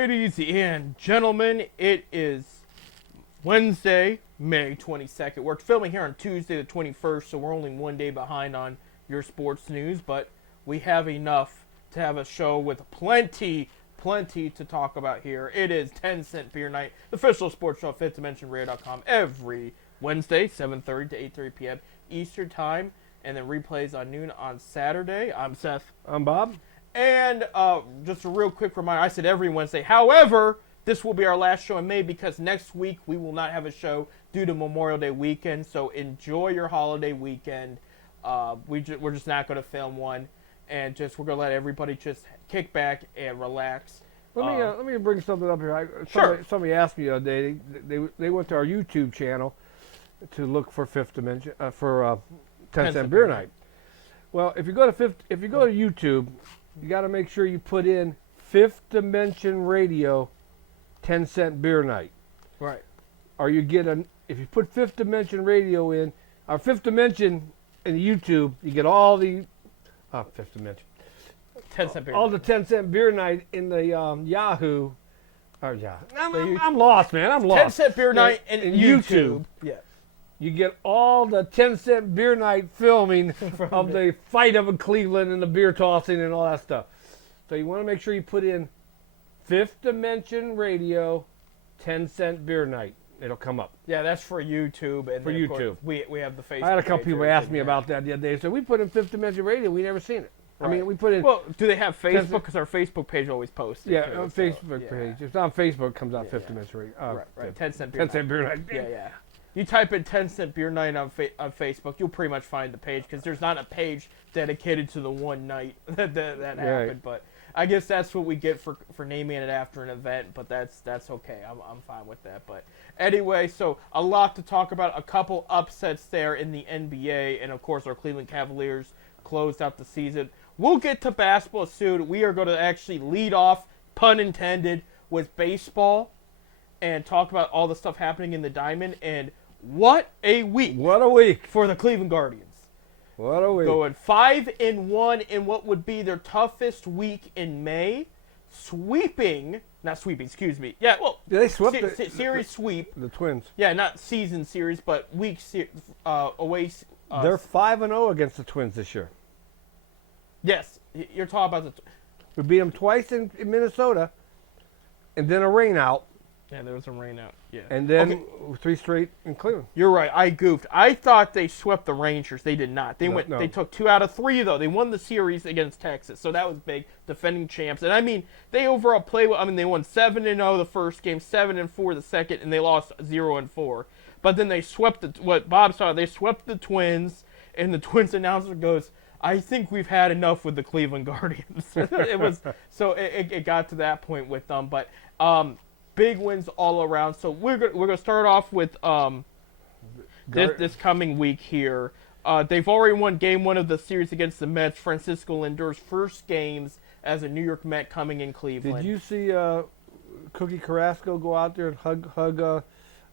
Ladies and gentlemen, it is Wednesday, May 22nd. We're filming here on Tuesday the 21st, so we're only one day behind on your sports news, but we have enough to have a show with plenty to talk about here. It is 10 Cent Beer Night, the official sports show at FifthDimensionRadio.com every Wednesday, 7:30 to 8:30 p.m. Eastern Time, and then replays on noon on Saturday. I'm Seth. I'm Bob. And just a real quick reminder, I said every Wednesday. However, this will be our last show in May because next week we will not have a show due to Memorial Day weekend. So enjoy your holiday weekend. We're just not going to film one. And we're going to let everybody just kick back and relax. Let me bring something up here. Sure. Somebody asked me the other day. They went to our YouTube channel to look for Fifth Dimension for 10 Cent Beer Night. Well, if you go to YouTube, you got to make sure you put in Fifth Dimension Radio 10 Cent Beer Night. Right. Or you get if you put Fifth Dimension Radio in, or Fifth Dimension in YouTube, you get all the Fifth Dimension. 10 Cent Beer all Night. the 10 Cent Beer Night in the Yahoo. Oh, yeah. I'm lost, man. I'm lost. 10 Cent Beer Night and YouTube. Yeah. You get all the 10 Cent Beer Night filming of the fight up in Cleveland and the beer tossing and all that stuff. So you want to make sure you put in Fifth Dimension Radio 10 Cent Beer Night. It'll come up. Yeah, that's for YouTube. And for then, YouTube. Of course, we have the Facebook. I had a couple page people ask me about that the other day. So we put in Fifth Dimension Radio. We never seen it. Right. I mean, we put in. Well, do they have Facebook? Because our Facebook page always posts it. Yeah, too, on so, Facebook page. If it's on Facebook, it comes out Fifth yeah. Dimension Radio. Right. 10 Cent Beer 10 Night. Cent Beer Night. Yeah. You type in 10 Cent Beer Night on Facebook, you'll pretty much find the page because there's not a page dedicated to the one night that happened. Right. But I guess that's what we get for naming it after an event. But that's okay. I'm fine with that. But anyway, so a lot to talk about. A couple upsets there in the NBA, and of course our Cleveland Cavaliers closed out the season. We'll get to basketball soon. We are going to actually lead off, pun intended, with baseball and talk about all the stuff happening in the Diamond. And what a week! What a week for the Cleveland Guardians. What a week! Going 5-1 in what would be their toughest week in May, excuse me. Yeah, well, they swept series sweep. The Twins. Yeah, not season series, but week away. They're 5-0 against the Twins this year. Yes, you're talking about we beat them twice in Minnesota, and then a rain out. Yeah, there was a rain out. Yeah, and then 3 straight in Cleveland. You're right. I goofed. I thought they swept the Rangers. They did not. They took 2 out of 3 though. They won the series against Texas, so that was big. Defending champs, and I mean they overall play well. I mean they won 7-0 the first game, 7-4 the second, and they lost 0-4. But then they swept what Bob saw. They swept the Twins, and the Twins announcer goes, I think we've had enough with the Cleveland Guardians. It got to that point with them, but big wins all around. So we're gonna start off with this coming week here. They've already won Game 1 of the series against the Mets. Francisco Lindor's first games as a New York Met coming in Cleveland. Did you see Cookie Carrasco go out there and hug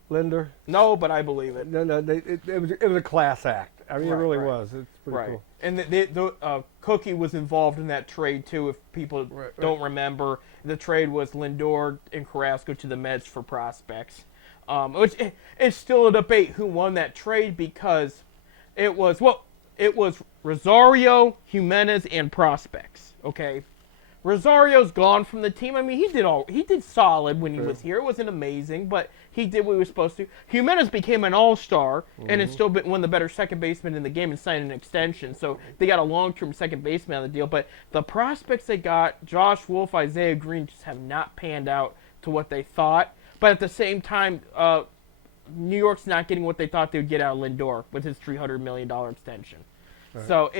Lindor? No, but I believe it. No, it was a class act. I mean, it really was. It's pretty cool. And the Cookie was involved in that trade, too, if people don't remember. The trade was Lindor and Carrasco to the Mets for prospects. Which it's still a debate who won that trade because it was Rosario, Jimenez, and prospects, okay? Rosario's gone from the team. I mean, he did solid when he was here. It wasn't amazing, but he did what he was supposed to. Jimenez became an all-star and has still been one of the better second basemen in the game and signed an extension. So they got a long-term second baseman on the deal. But the prospects they got, Josh Wolf, Isaiah Green, just have not panned out to what they thought. But at the same time, New York's not getting what they thought they would get out of Lindor with his $300 million extension. Right. So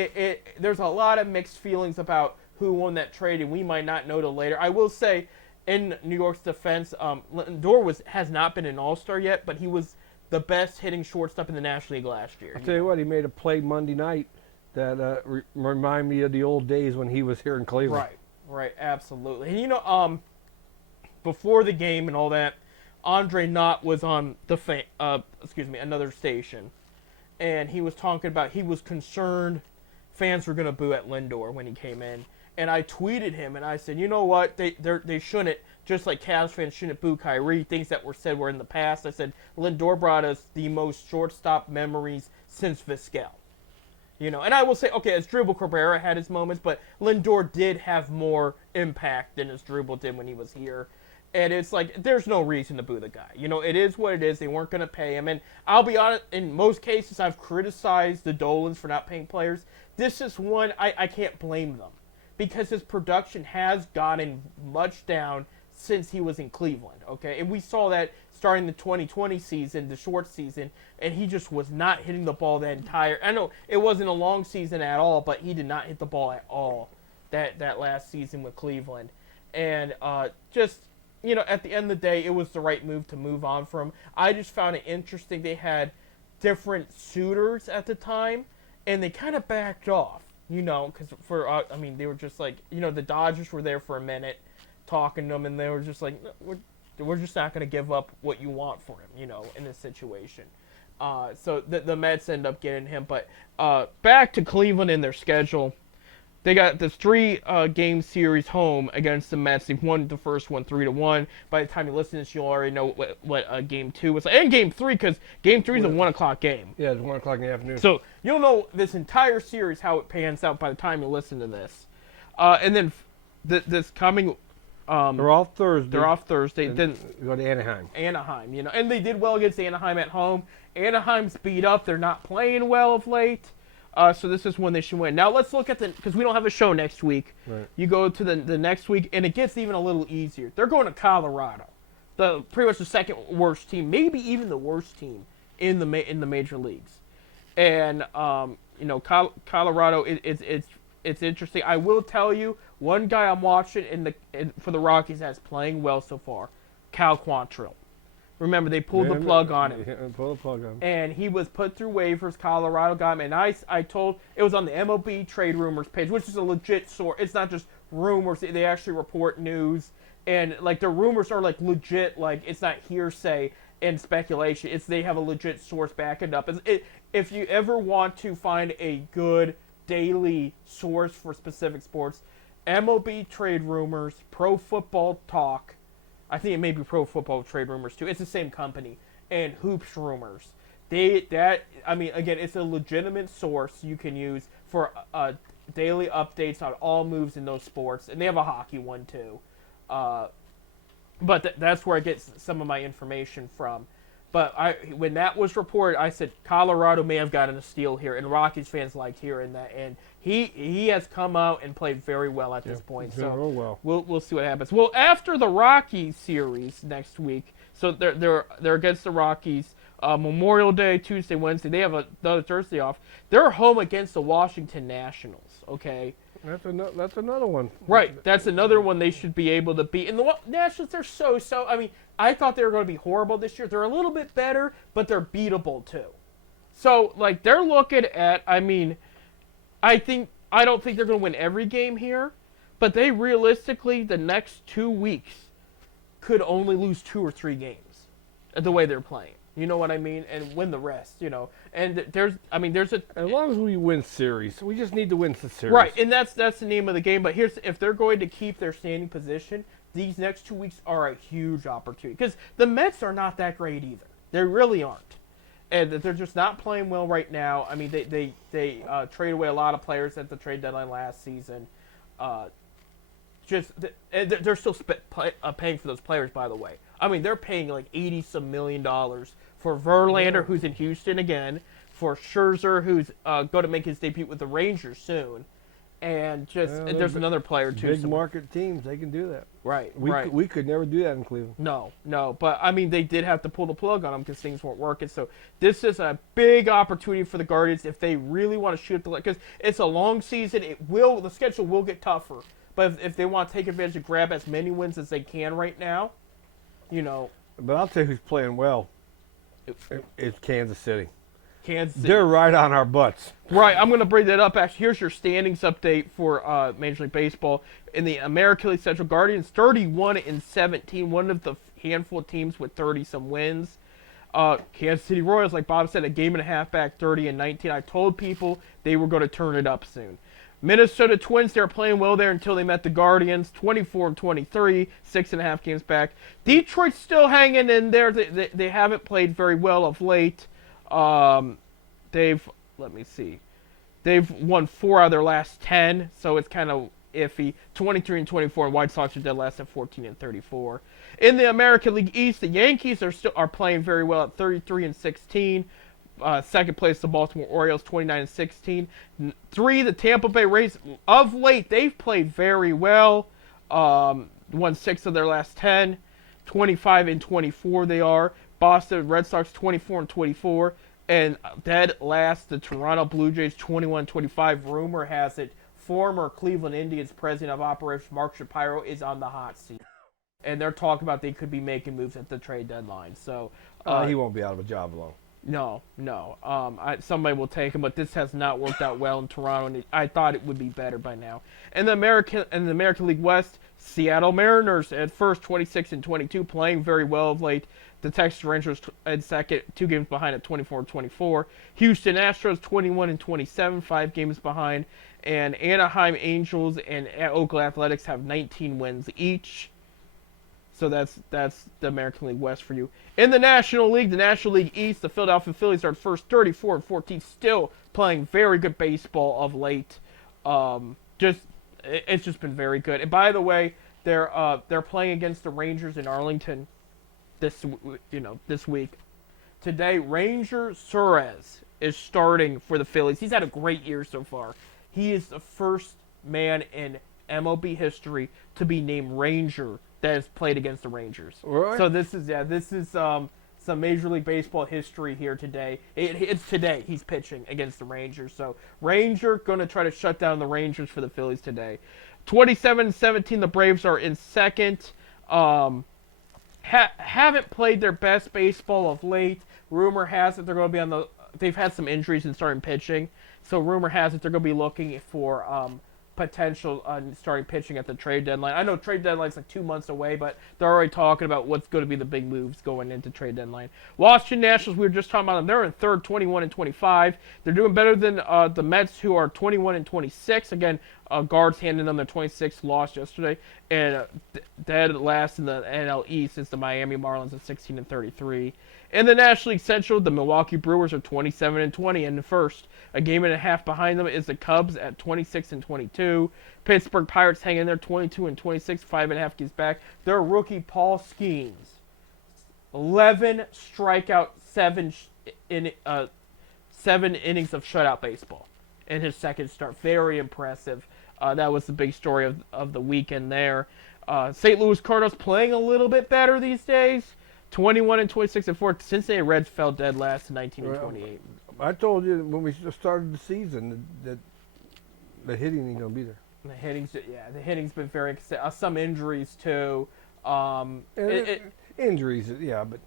there's a lot of mixed feelings about who won that trade, and we might not know till later. I will say, in New York's defense, Lindor has not been an all-star yet, but he was the best hitting shortstop in the National League last year. I'll tell you what, he made a play Monday night that remind me of the old days when he was here in Cleveland. Right, absolutely. And before the game and all that, Andre Knott was on another station, and he was talking about he was concerned fans were going to boo at Lindor when he came in. And I tweeted him, and I said, you know what? They shouldn't. just like Cavs fans shouldn't boo Kyrie, things that were said were in the past. I said Lindor brought us the most shortstop memories since Vizquel. You know, and I will say, okay, Asdrubal Cabrera had his moments, but Lindor did have more impact than Asdrubal did when he was here. And it's like, there's no reason to boo the guy. You know, it is what it is. They weren't going to pay him. And I'll be honest, in most cases, I've criticized the Dolans for not paying players. This is one I can't blame them, because his production has gotten much down since he was in Cleveland, okay? And we saw that starting the 2020 season, the short season, and he just was not hitting the ball that entire... I know it wasn't a long season at all, but he did not hit the ball at all that last season with Cleveland. And just, you know, at the end of the day, it was the right move to move on from. I just found it interesting. They had different suitors at the time, and they kind of backed off, you know, because they were just like, you know, the Dodgers were there for a minute talking to them, and they were just like, we're just not going to give up what you want for him, you know, in this situation. So the Mets end up getting him. But back to Cleveland in their schedule. They got this 3-game series home against the Mets. They've won the first one 3-1. By the time you listen to this, you'll already know what Game 2 was like. And Game 3, because Game 3 is a 1 o'clock game. Yeah, it's 1 o'clock in the afternoon. So you'll know this entire series, how it pans out by the time you listen to this. And then this coming... they're off Thursday. They're off Thursday. Then go to Anaheim. Anaheim, you know. And they did well against Anaheim at home. Anaheim's beat up. They're not playing well of late. So this is one they should win. Now let's look at because we don't have a show next week. Right. You go to the next week, and it gets even a little easier. They're going to Colorado, pretty much the second worst team, maybe even the worst team in the major leagues. And you know, Colorado, it's interesting. I will tell you, one guy I'm watching for the Rockies that's playing well so far, Cal Quantrill. Remember, they pulled the plug on him. Yeah, pulled the plug on him. And he was put through waivers. Colorado got him. And I told, it was on the MLB Trade Rumors page, which is a legit source. It's not just rumors. They actually report news. And, like, their rumors are, like, legit. Like, it's not hearsay and speculation. They have a legit source backing it up. If you ever want to find a good daily source for specific sports, MLB Trade Rumors, Pro Football Talk, I think it may be Pro Football Trade Rumors too. It's the same company, and Hoops Rumors. Again, it's a legitimate source you can use for daily updates on all moves in those sports, and they have a hockey one too. But that's where I get some of my information from. But when that was reported, I said Colorado may have gotten a steal here, and Rockies fans liked hearing that. And he has come out and played very well at this point. He's doing real well. We'll see what happens. Well, after the Rockies series next week, so they're against the Rockies Memorial Day, Tuesday, Wednesday. They have another Thursday off. They're home against the Washington Nationals. Okay. That's another one. Right, that's another one they should be able to beat. And the Nationals, they're so. I mean, I thought they were going to be horrible this year. They're a little bit better, but they're beatable too. So, like, they're looking at. I mean, I don't think they're going to win every game here, but they realistically, the next 2 weeks, could only lose 2 or 3 games, the way they're playing. You know what I mean? And win the rest, you know. And there's a... As long as we win series. We just need to win the series. Right, and that's the name of the game. But if they're going to keep their standing position, these next 2 weeks are a huge opportunity. Because the Mets are not that great either. They really aren't. And they're just not playing well right now. I mean, they traded away a lot of players at the trade deadline last season. They're still paying for those players, by the way. I mean, they're paying like $80-some million for Verlander, who's in Houston again, for Scherzer, who's going to make his debut with the Rangers soon, and there's another player too. Big market teams, they can do that. Right, We could never do that in Cleveland. No, but I mean, they did have to pull the plug on them because things weren't working. So this is a big opportunity for the Guardians if they really want to shoot the because it's a long season. The schedule will get tougher, but if they want to take advantage and grab as many wins as they can right now, you know. But I'll tell you who's playing well. It's Kansas City. Kansas City. They're right on our butts. Right, I'm going to bring that up. Actually, here's your standings update for Major League Baseball. In the American League Central, Guardians 31-17, one of the handful of teams with 30-some wins. Kansas City Royals, like Bob said, a game and a half back, 30-19. I told people they were going to turn it up soon. Minnesota Twins, they were playing well there until they met the Guardians, 24-23, 6.5 games back. Detroit's still hanging in there. They haven't played very well of late. They've won 4 out of their last 10, so it's kind of iffy. 23-24, and White Sox are dead last at 14-34. In the American League East, the Yankees are playing very well at 33-16. Second place, the Baltimore Orioles, 29-16. 3, the Tampa Bay Rays. Of late, they've played very well. Won 6 of their last 10. 25-24 they are. Boston Red Sox, 24-24. And dead last, the Toronto Blue Jays, 21-25. Rumor has it, former Cleveland Indians president of operations Mark Shapiro is on the hot seat. And they're talking about they could be making moves at the trade deadline. So he won't be out of a job long. No. Somebody will take him, but this has not worked out well in Toronto, and I thought it would be better by now. In the American League West, Seattle Mariners at first, 26-22, playing very well of late. The Texas Rangers at second, 2 games behind at 24-24. Houston Astros 21-27, 5 games behind, and Anaheim Angels and Oakland Athletics have 19 wins each. So that's the American League West for you. In the National League East, the Philadelphia Phillies are at first, 34-14, still playing very good baseball of late. It's just been very good. And by the way, they're playing against the Rangers in Arlington this week. Today, Ranger Suarez is starting for the Phillies. He's had a great year so far. He is the first man in MLB history to be named Ranger that has played against the Rangers. Right. So this is some Major League Baseball history here today. It's today he's pitching against the Rangers. So Ranger going to try to shut down the Rangers for the Phillies today. 27-17, the Braves are in second. Haven't played their best baseball of late. Rumor has it they're going to be they've had some injuries in starting pitching. So rumor has it they're going to be looking for potential starting pitching at the trade deadline. I know trade deadline's like 2 months away, but they're already talking about what's going to be the big moves going into trade deadline. Washington Nationals, we were just talking about them. They're in third, 21-25. They're doing better than the Mets, who are 21-26. Again, Guards handing them their 26th loss yesterday, and dead last in the NL East is the Miami Marlins at 16-33. In the National League Central, the Milwaukee Brewers are 27-20 in the first. A game and a half behind them is the Cubs at 26-22. Pittsburgh Pirates hang in there 22-26, 5.5 games back. Their rookie Paul Skeens, 11 strikeout, 7 innings of shutout baseball in his second start. Very impressive. That was the big story of the weekend there. St. Louis Cardinals playing a little bit better these days. 21-26-4. Cincinnati Reds fell dead last in 19-28. I told you when we started the season that the hitting ain't gonna be there. The hitting's been very some injuries too. Injuries, yeah, but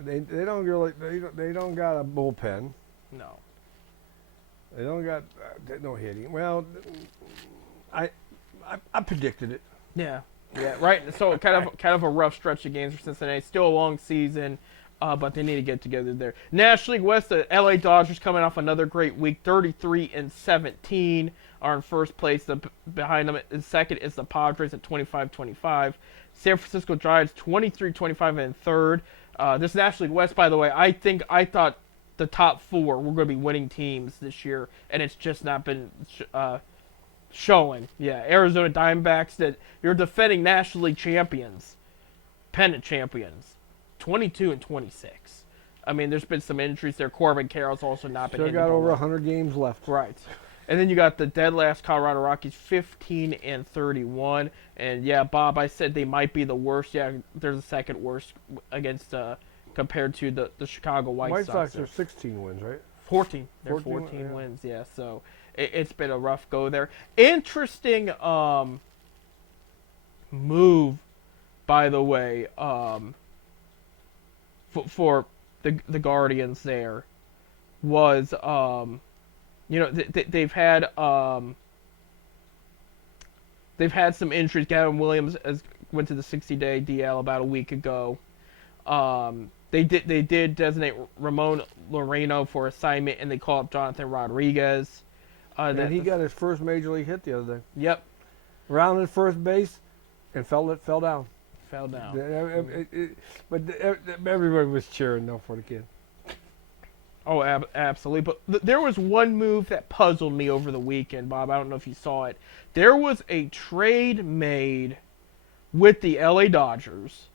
they don't really they don't got a bullpen. No. They don't got no hitting. Well, I predicted it. Yeah, right. So kind of a rough stretch of games for Cincinnati. Still a long season, but they need to get together there. National League West, the LA Dodgers coming off another great week, 33-17, are in first place. Behind them in second is the Padres at 25-25. San Francisco Giants 23-25 in third. This National League West, by the way, I thought the top 4 were going to be winning teams this year, and it's just not been showing. Yeah, Arizona Diamondbacks, that you're defending National League champions, pennant champions, 22-26. I mean, there's been some injuries there. Corbin Carroll's also not been. Still got over 100 games left. Right. And then you got the dead last Colorado Rockies, 15-31. And yeah, Bob, I said they might be the worst. Yeah, they're the second worst against compared to the Chicago White Sox. White Sox are 16 wins, right? 14. They're 14 wins, yeah. So it's been a rough go there. Interesting move, by the way, for the Guardians there was they've had some injuries. Gavin Williams went to the 60-day DL about a week ago. They did designate Ramon Laureano for assignment, and they called up Jonathan Rodriguez. And he got his first major league hit the other day. Yep. Rounded first base and fell down. Fell down. But everybody was cheering though for the kid. Oh, absolutely. But there was one move that puzzled me over the weekend, Bob. I don't know if you saw it. There was a trade made with the LA Dodgers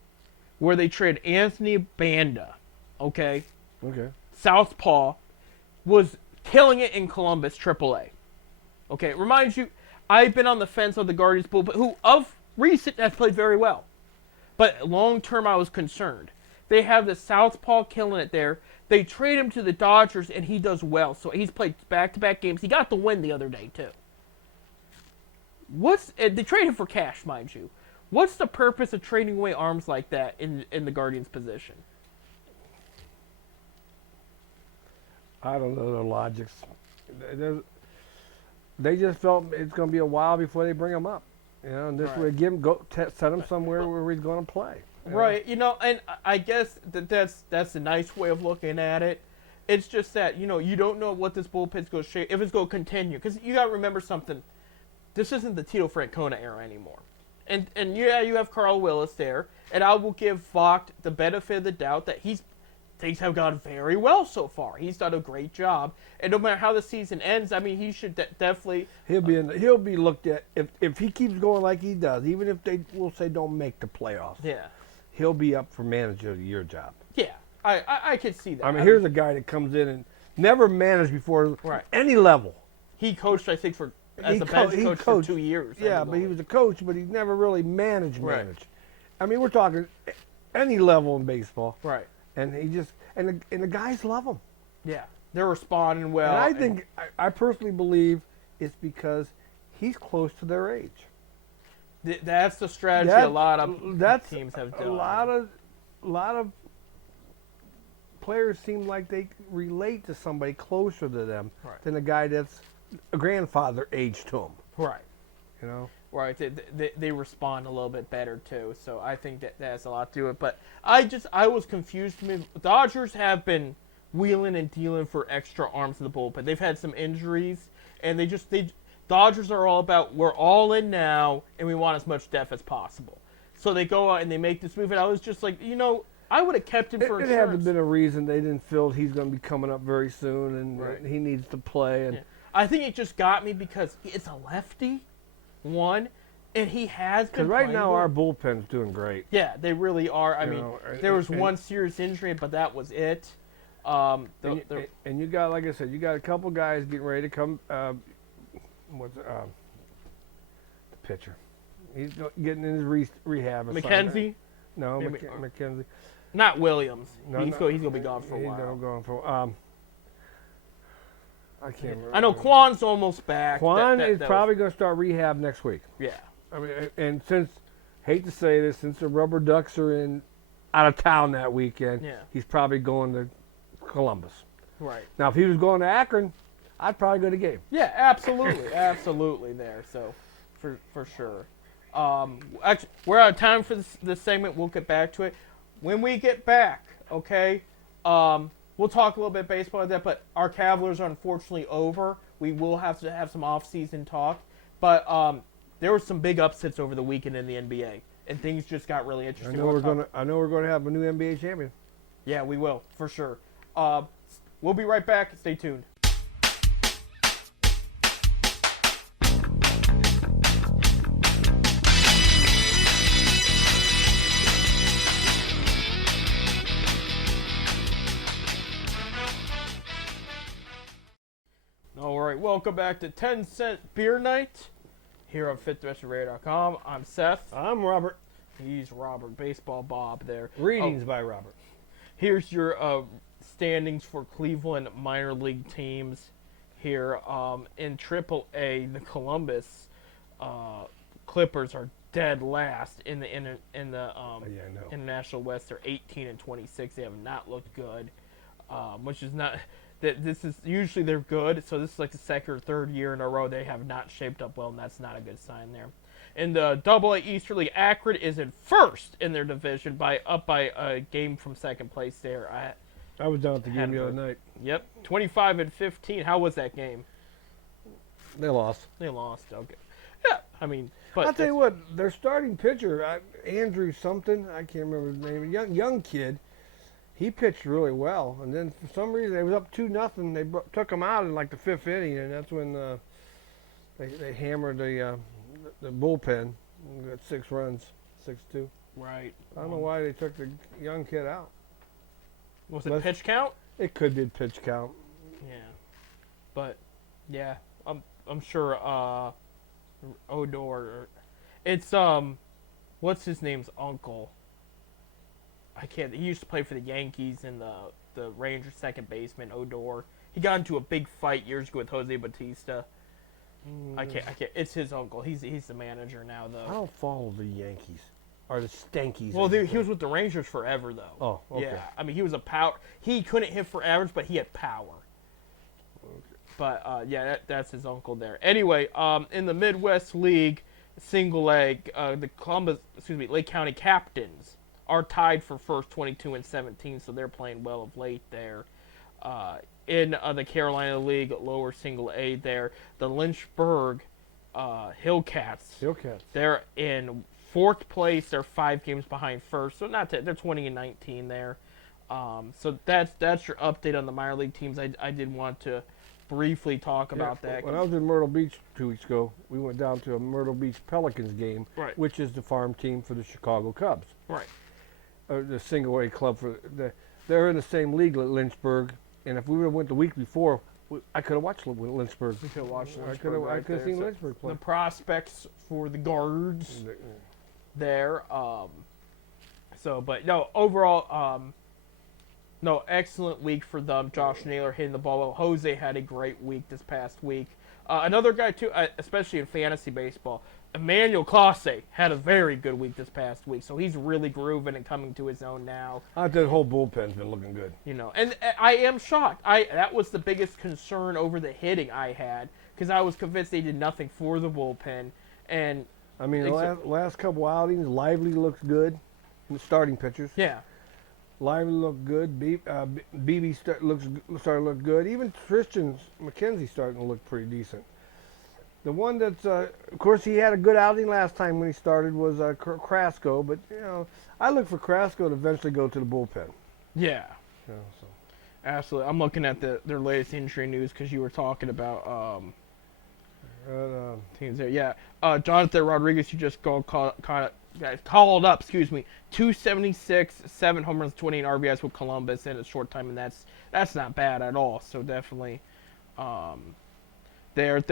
where they traded Anthony Banda. Okay? Okay. Southpaw was killing it in Columbus AAA. Okay, it reminds you, I've been on the fence of the Guardians bullpen, who of recent has played very well. But long term, I was concerned. They have the Southpaw killing it there. They trade him to the Dodgers, and he does well. So he's played back-to-back games. He got the win the other day, too. They trade him for cash, mind you. What's the purpose of trading away arms like that in the Guardians' position? I don't know the logics. They just felt it's going to be a while before they bring him up. And this way, set him somewhere where he's going to play. Right, and I guess that's a nice way of looking at it. It's just that, you don't know what this bullpen's going to shape, if it's going to continue. Because you got to remember something. This isn't the Tito Francona era anymore. And yeah, you have Carl Willis there. And I will give Vogt the benefit of the doubt that things have gone very well so far. He's done a great job. And no matter how the season ends, I mean, he should definitely... He'll be looked at, if he keeps going like he does, even if they will say don't make the playoffs. Yeah. He'll be up for manager of the year job. Yeah, I could see that. I mean, here's a guy that comes in and never managed before any level. He coached, I think, as a bench coach for 2 years. Yeah, but he was a coach, but he never really managed. I mean, we're talking any level in baseball. Right. And the guys love him. Yeah, they're responding well. And I personally believe it's because he's close to their age. That's the strategy a lot of teams have done. A lot of players seem like they relate to somebody closer to them than a guy that's a grandfather age to them. Right. Right. They respond a little bit better too. So I think that has a lot to do with it. But I was confused. I mean, Dodgers have been wheeling and dealing for extra arms in the bullpen. They've had some injuries, and Dodgers are all about, we're all in now, and we want as much depth as possible. So they go out and they make this move, and I was just like, I would have kept him for insurance. It hasn't been a reason they didn't feel he's going to be coming up very soon, and he needs to play. And I think it just got me because it's a lefty, and he has been. Because right now good. our bullpen's doing great. Yeah, they really are. I mean, there was one serious injury, but that was it. And you got, like I said, you got a couple guys getting ready to come. The pitcher? He's getting in his rehab. McKenzie? No, McKenzie. Not Williams. No, he's going to be gone for a while. He's going for. I can't remember. I know Kwan's almost back. Kwan is probably going to start rehab next week. Yeah. I mean, and hate to say this, since the Rubber Ducks are out of town that weekend, he's probably going to Columbus. Right. Now, if he was going to Akron, I'd probably go to the game. Yeah, absolutely, absolutely there. So, for sure. Actually, we're out of time for this segment. We'll get back to it when we get back. Okay. We'll talk a little bit baseball like that, but our Cavaliers are unfortunately over. We will have to have some off-season talk, but there were some big upsets over the weekend in the NBA, and things just got really interesting. I know we're going to have a new NBA champion. Yeah, we will for sure. We'll be right back. Stay tuned. All right, welcome back to 10 Cent Beer Night here on FitTheRestOfRadio.com. I'm Seth. I'm Robert. He's Robert, Baseball Bob there. Readings by Robert. Here's your standings for Cleveland minor league teams here. In AAA, the Columbus Clippers are dead last in the International West. They're 18-26. They have not looked good, which is not. This is usually they're good, so this is like the second or third year in a row they have not shaped up well, and that's not a good sign there. In the AA Eastern League, Akron is in first in their division up by a game from second place there. I was down at the game the other night. Yep, 25-15. How was that game? They lost. They lost. Okay. Yeah, I mean, but I'll tell you what, their starting pitcher, Andrew something, I can't remember his name, young kid, he pitched really well. And then for some reason, they was up 2-0. They took him out in like the 5th inning, and that's when they hammered the bullpen and got 6 runs, 6-2. right. I don't know why they took the young kid out. Was it pitch count? It could be pitch count. Yeah, but yeah, I'm sure Odor. It's what's his name's uncle? I can't. He used to play for the Yankees and the Rangers second baseman Odor. He got into a big fight years ago with Jose Bautista. I can't. It's his uncle. He's the manager now though. I don't follow the Yankees or the Stankies. Well, dude, he was with the Rangers forever though. Oh, okay. Yeah, I mean he was a power. He couldn't hit for average, but he had power. But yeah, that's his uncle there. Anyway, in the Midwest League, single A, the Lake County Captains are tied for first, 22-17, so they're playing well of late there. In the Carolina League, lower single A there, the Lynchburg Hillcats. They're in 4th place. They're 5 games behind first, so they're 20-19 there. So that's your update on the minor league teams. I did want to briefly talk about that. When I was in Myrtle Beach 2 weeks ago, we went down to a Myrtle Beach Pelicans game, Right. which is the farm team for the Chicago Cubs. Right. The single A club they're in the same league with Lynchburg, and if we would have went the week before, I could have watched Lynchburg. We could have watched I Lynchburg. could have seen Lynchburg play. The prospects for the guards there. But no, overall, no, excellent week for them. Josh Naylor hitting the ball well. Jose had a great week this past week. Another guy, too, especially in fantasy baseball, Emmanuel Clase had a very good week this past week. So he's really grooving and coming to his own now. That whole bullpen's been looking good. You know, and I am shocked. That was the biggest concern over the hitting I had, because I was convinced they did nothing for the bullpen. And I mean, the last couple outings, Lively looks good. The starting pitchers. yeah. Lively looked good. BB started to look good. Even Tristan McKenzie starting to look pretty decent. The one that's, of course, he had a good outing last time when he started was Crasco. But I look for Crasco to eventually go to the bullpen. Yeah. So. Absolutely. I'm looking at their latest injury news because you were talking about teams there. Yeah. Jonathan Rodriguez, you just called up, 276, 7 home runs, 28 RBIs with Columbus in a short time, and that's not bad at all. So definitely, their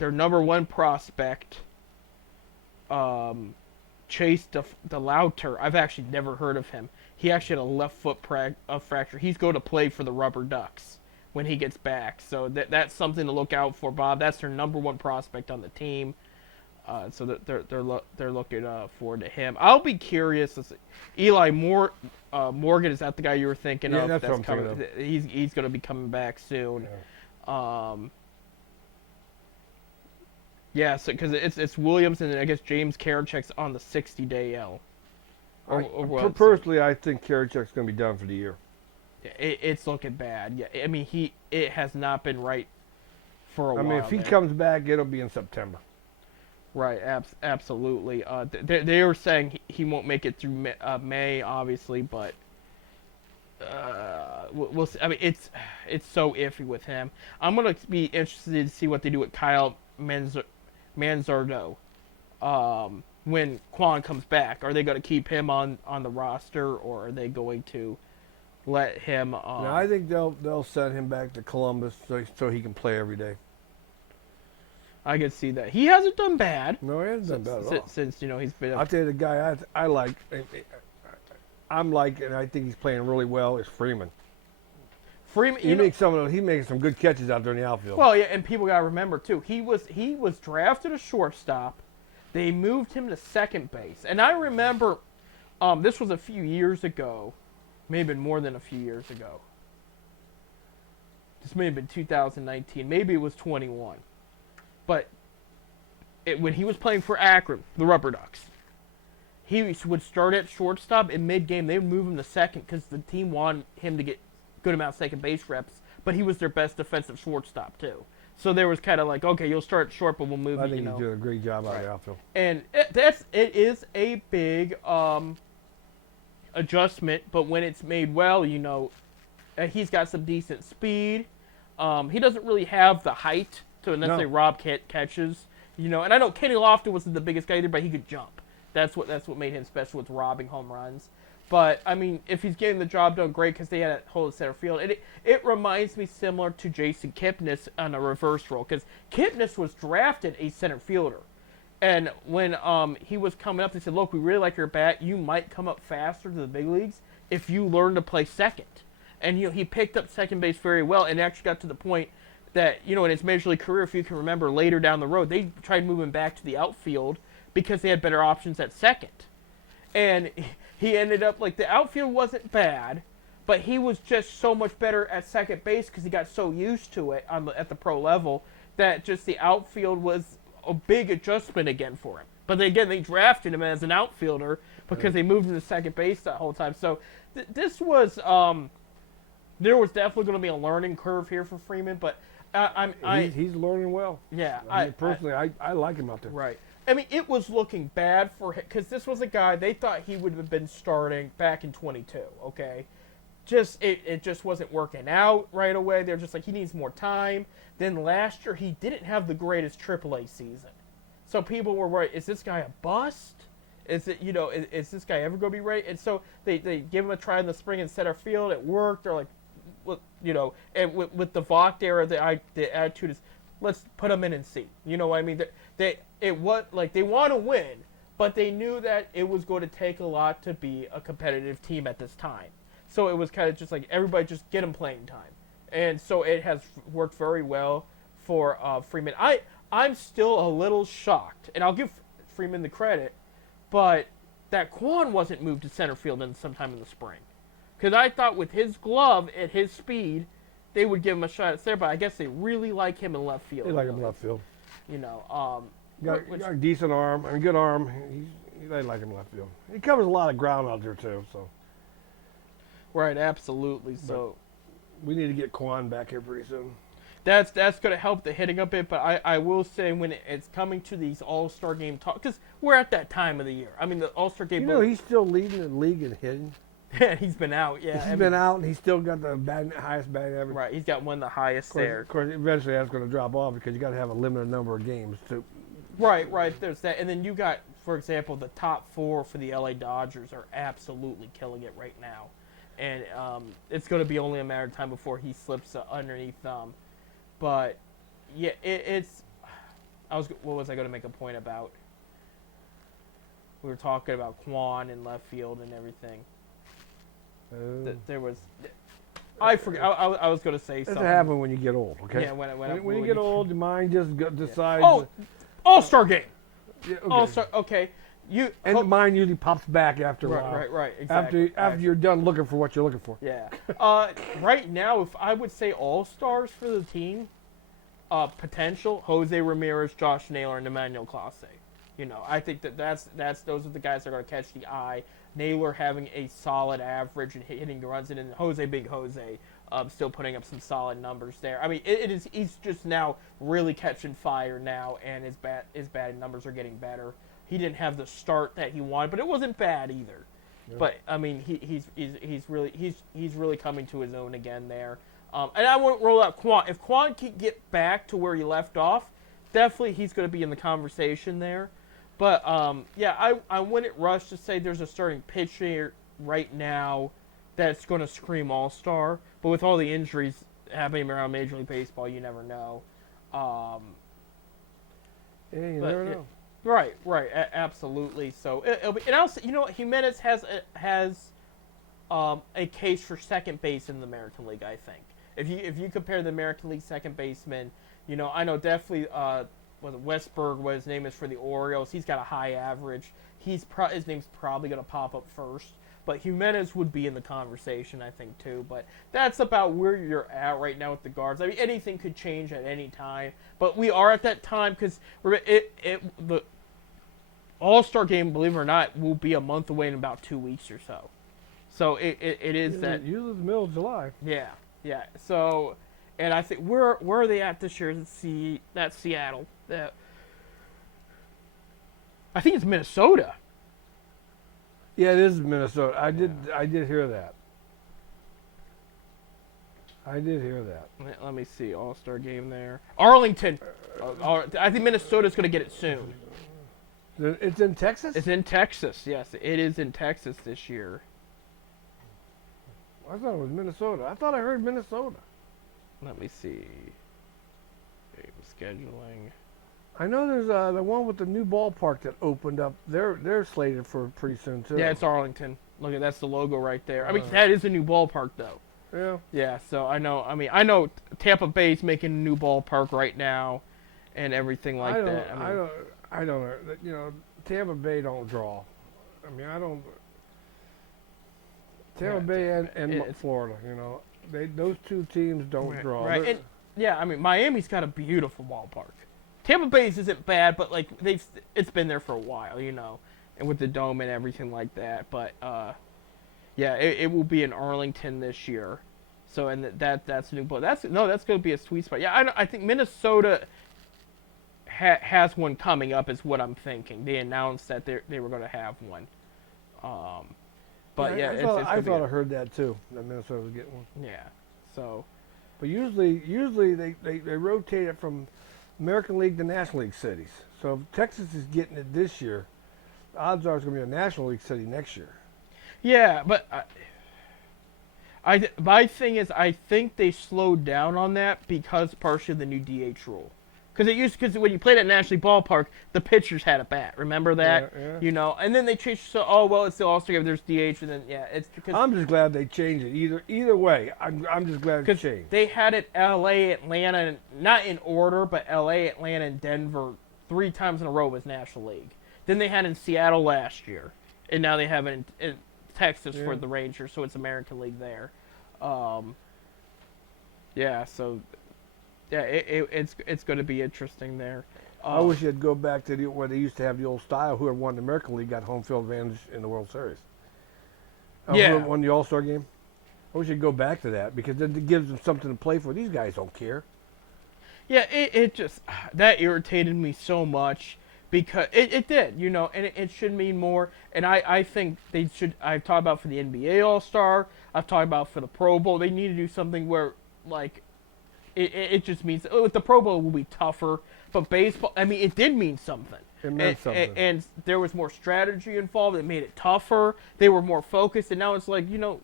number 1 prospect, Chase DeLauter. I've actually never heard of him. He actually had a left foot fracture. He's going to play for the Rubber Ducks when he gets back. So that's something to look out for, Bob. That's their number 1 prospect on the team. So they're looking forward to him. I'll be curious. Eli Morgan, is that the guy you were thinking of? Yeah, that's what I'm coming. thinking of. He's going to be coming back soon. Yeah. So because it's Williams and I guess James Karinchak's on the 60-day L. Personally, I think Karinchak's going to be done for the year. It's looking bad. Yeah, I mean it has not been right for a while. I mean, if he comes back, it'll be in September. Right, absolutely. They were saying he won't make it through May, obviously, but we'll see. I mean, it's so iffy with him. I'm gonna be interested to see what they do with Kyle Manzardo when Quan comes back. Are they going to keep him on the roster, or are they going to let him? No, I think they'll send him back to Columbus so he can play every day. I could see that. He hasn't done bad. No, he hasn't done bad at all. Since he's been. I'll tell you the guy I like. And I think he's playing really well is Freeman. Freeman, He makes some good catches out there in the outfield. Well, yeah, and people gotta remember too. He was drafted a shortstop. They moved him to second base, and I remember, this was a few years ago, maybe more than a few years ago. This may have been 2019, maybe it was 21. But when he was playing for Akron, the Rubber Ducks, he would start at shortstop in mid-game. They would move him to second because the team wanted him to get good amount of second base reps, but he was their best defensive shortstop too. So there was kind of like, okay, you'll start short, but we'll move I you. think You he's know, doing a great job out of Right. the outfield. and it is a big adjustment, but when it's made well, you know, he's got some decent speed. He doesn't really have the height to necessarily rob catches, you know. And I know Kenny Lofton wasn't the biggest guy either, but he could jump. That's what made him special with robbing home runs. But I mean, if he's getting the job done, great, because they had a hold of center field. It reminds me similar to Jason Kipnis on a reverse role, because Kipnis was drafted a center fielder. And when he was coming up, they said, look, we really like your bat. You might come up faster to the big leagues if you learn to play second. And he picked up second base very well, and actually got to the point that, you know, in his major league career, if you can remember, later down the road, they tried moving back to the outfield because they had better options at second. And he ended up, like, the outfield wasn't bad, but he was just so much better at second base because he got so used to it at the pro level that just the outfield was a big adjustment again for him. But they drafted him as an outfielder because they moved him to second base that whole time. So this was there was definitely going to be a learning curve here for Freeman, but He's learning well. yeah, I mean, personally, I like him out there. right. I mean, it was looking bad for him because this was a guy they thought he would have been starting back in 22. Okay, it just wasn't working out right away. They're just like, he needs more time. Then last year he didn't have the greatest AAA season, so people were worried: is this guy a bust? Is it, you know, is this guy ever going to be ready? And so they give him a try in the spring in center field. It worked. They're like, you know, and with the Vogt era, the attitude is, let's put him in and see. You know what I mean? They want to win, but they knew that it was going to take a lot to be a competitive team at this time. So it was kind of just like, everybody just get him playing time. And so it has worked very well for Freeman. I'm still a little shocked, and I'll give Freeman the credit, but that Kwan wasn't moved to center field sometime in the spring. Because I thought with his glove at his speed, they would give him a shot at there, but I guess they really like him in left field. They like him in left field. You know, Got a decent arm, I mean, good arm. They like him in left field. He covers a lot of ground out there too, so right, absolutely. So we need to get Kwan back here pretty soon. that's going to help the hitting a bit, but I will say when it's coming to these All-Star game talk, because we're at that time of the year. I mean, the All-Star game. You know, he's still leading the league in hitting. He's been out, yeah. He's been out, and he's still got the highest batting average. Right, he's got one of the highest there. Of course, eventually that's going to drop off because you got to have a limited number of games to. Right. There's that, and then you got, for example, the top four for the LA Dodgers are absolutely killing it right now, and it's going to be only a matter of time before he slips underneath them. But yeah, it's. What was I going to make a point about? We were talking about Kwan in left field and everything. There was, I forget. I was going to say That's something. happen when you get old, okay? Yeah, when you get old, your mind just decides. Oh, All-Star game. Yeah, okay. All-Star. Okay, And the mind usually pops back after a while. Right. Exactly. After you're done looking for what you're looking for. Yeah. Right now, if I would say all-stars for the team, potential, Jose Ramirez, Josh Naylor, and Emmanuel Clase. You know, I think that's those are the guys that are going to catch the eye. Naylor having a solid average and hitting the runs, and then Jose being Jose, still putting up some solid numbers there. I mean, he's just now really catching fire now, and his batting numbers are getting better. He didn't have the start that he wanted, but it wasn't bad either. Yeah. But I mean, he's really coming to his own again there. And I won't roll out Kwan. If Kwan can get back to where he left off, definitely he's going to be in the conversation there. But yeah, I wouldn't rush to say there's a starting pitcher right now that's going to scream all-star. But with all the injuries happening around Major League Baseball, you never know. Yeah, you never know. Right, absolutely. So it'll be, and also, you know, Jimenez has a case for second base in the American League. I think if you compare the American League second baseman, you know, I know definitely Westberg, what his name is for the Orioles, he's got a high average. His name's probably going to pop up first. But Jimenez would be in the conversation, I think, too. But that's about where you're at right now with the guards. I mean, anything could change at any time. But we are at that time because the All-Star game, believe it or not, will be a month away in about 2 weeks or so. So it is that. Usually the middle of July. Yeah. So And I think where are they at this year? That's Seattle. I think it's Minnesota. Yeah, it is Minnesota. I did hear that. I did hear that. Let me see. All-Star game there. Arlington. I think Minnesota's going to get it soon. It's in Texas? It's in Texas. Yes, it is in Texas this year. I thought it was Minnesota. I thought I heard Minnesota. Let me see. Game scheduling. I know there's the one with the new ballpark that opened up. They're slated for pretty soon too. Yeah, it's Arlington. Look at that's the logo right there. I mean, that is a new ballpark though. Yeah. Yeah, so I know Tampa Bay's making a new ballpark right now, and everything like that. I don't know. You know, Tampa Bay don't draw. I mean, I don't. Tampa Bay and Florida, you know, those two teams don't draw. Right. And, yeah, I mean, Miami's got a beautiful ballpark. Tampa Bay's isn't bad, but like it's been there for a while, you know, and with the dome and everything like that. But yeah, it will be in Arlington this year. So and that's new, but that's going to be a sweet spot. Yeah, I think Minnesota has one coming up, is what I'm thinking. They announced that they were going to have one. But yeah, I thought I heard that too. That Minnesota was getting one. Yeah. So. But usually they rotate it from American League to National League cities. So if Texas is getting it this year, the odds are it's going to be a National League city next year. Yeah, but my thing is, I think they slowed down on that because partially of the new DH rule. Because when you played at National League Ballpark, the pitchers had a bat. Remember that? Yeah. You know, and then they changed. So it's the All-Star game. There's DH, and then it's because I'm just glad they changed it. Either way, I'm just glad it changed. They had it L.A., Atlanta, not in order, but L.A., Atlanta, and Denver 3 times in a row was National League. Then they had it in Seattle last year, and now they have it in Texas for the Rangers, so it's American League there. Yeah, so. Yeah, it's going to be interesting there. I wish you'd go back to where they used to have the old style. Whoever won the American League got home field advantage in the World Series. Whoever won the All-Star game. I wish you'd go back to that because it gives them something to play for. These guys don't care. Yeah, it just that irritated me so much because it did, you know, and it should mean more. And I think they should. I've talked about for the NBA All-Star. I've talked about for the Pro Bowl. They need to do something where like. It just means the Pro Bowl will be tougher, but baseball. I mean, it did mean something. It meant something, and there was more strategy involved. It made it tougher. They were more focused, and now it's like go